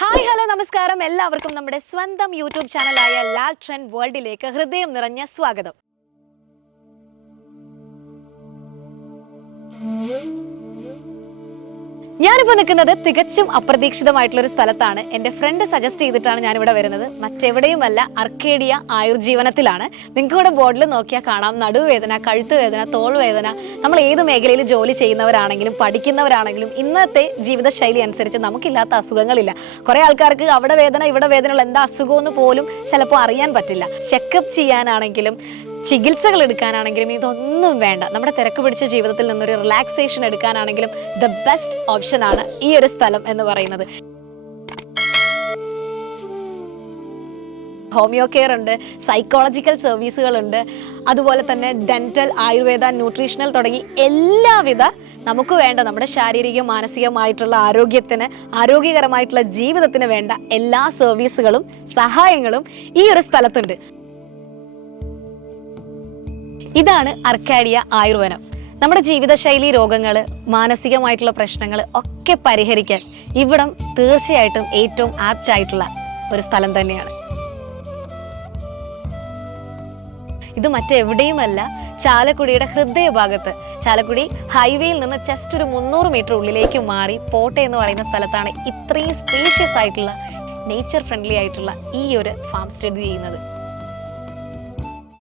Hi hello നമസ്കാരം. എല്ലാവർക്കും നമ്മുടെ സ്വന്തം യൂട്യൂബ് ചാനലായ ലാൽ ട്രെൻഡ് വേൾഡിലേക്ക് ഹൃദയം നിറഞ്ഞ സ്വാഗതം. ഞാനിപ്പോൾ നിൽക്കുന്നത് തികച്ചും അപ്രതീക്ഷിതമായിട്ടുള്ള ഒരു സ്ഥലത്താണ്. എൻ്റെ ഫ്രണ്ട് സജസ്റ്റ് ചെയ്തിട്ടാണ് ഞാനിവിടെ വരുന്നത്. മറ്റെവിടെയുമല്ല, അർക്കേഡിയ ആയുർജീവനത്തിലാണ്. നിങ്ങൾക്ക് ഇവിടെ ബോർഡിൽ നോക്കിയാൽ കാണാം നടുവേദന, കഴുത്തുവേദന, തോൾവേദന. നമ്മൾ ഏത് മേഖലയിൽ ജോലി ചെയ്യുന്നവരാണെങ്കിലും പഠിക്കുന്നവരാണെങ്കിലും ഇന്നത്തെ ജീവിതശൈലി അനുസരിച്ച് നമുക്കില്ലാത്ത അസുഖങ്ങളില്ല. കുറേ ആൾക്കാർക്ക് അവിടെ വേദന ഇവിടെ വേദനയുള്ള എന്താ അസുഖമെന്ന് പോലും ചിലപ്പോൾ അറിയാൻ പറ്റില്ല. ചെക്കപ്പ് ചെയ്യാനാണെങ്കിലും ചികിത്സകൾ എടുക്കാനാണെങ്കിലും ഇതൊന്നും വേണ്ട. നമ്മുടെ തിരക്ക് പിടിച്ച ജീവിതത്തിൽ നിന്നൊരു റിലാക്സേഷൻ എടുക്കാനാണെങ്കിലും ദ ബെസ്റ്റ് ഓപ്ഷനാണ് ഈ ഒരു സ്ഥലം എന്ന് പറയുന്നത്. ഹോമിയോ കെയർ ഉണ്ട്, സൈക്കോളജിക്കൽ സർവീസുകളുണ്ട്, അതുപോലെ തന്നെ ഡെന്റൽ, ആയുർവേദ, ന്യൂട്രീഷണൽ തുടങ്ങി എല്ലാവിധ നമുക്ക് വേണ്ട നമ്മുടെ ശാരീരിക മാനസികമായിട്ടുള്ള ആരോഗ്യത്തിന്, ആരോഗ്യകരമായിട്ടുള്ള ജീവിതത്തിന് വേണ്ട എല്ലാ സർവീസുകളും സഹായങ്ങളും ഈ ഒരു സ്ഥലത്തുണ്ട്. ഇതാണ് അർക്കാഡിയ ആയുർവനം. നമ്മുടെ ജീവിതശൈലി രോഗങ്ങൾ, മാനസികമായിട്ടുള്ള പ്രശ്നങ്ങൾ ഒക്കെ പരിഹരിക്കാൻ ഇവിടം തീർച്ചയായിട്ടും ഏറ്റവും ആപ്റ്റ് ആയിട്ടുള്ള ഒരു സ്ഥലം തന്നെയാണ്. ഇത് മറ്റെവിടെയുമല്ല, ചാലക്കുടിയുടെ ഹൃദയഭാഗത്ത്, ചാലക്കുടി ഹൈവേയിൽ നിന്ന് ജസ്റ്റ് ഒരു 300 മീറ്റർ ഉള്ളിലേക്ക് മാറി പോട്ടെ എന്ന് പറയുന്ന സ്ഥലത്താണ് ഇത്രയും സ്പേഷ്യസ് ആയിട്ടുള്ള, നേച്ചർ ഫ്രണ്ട്ലി ആയിട്ടുള്ള ഈ ഒരു ഫാം സ്ഥിതി ചെയ്യുന്നത്.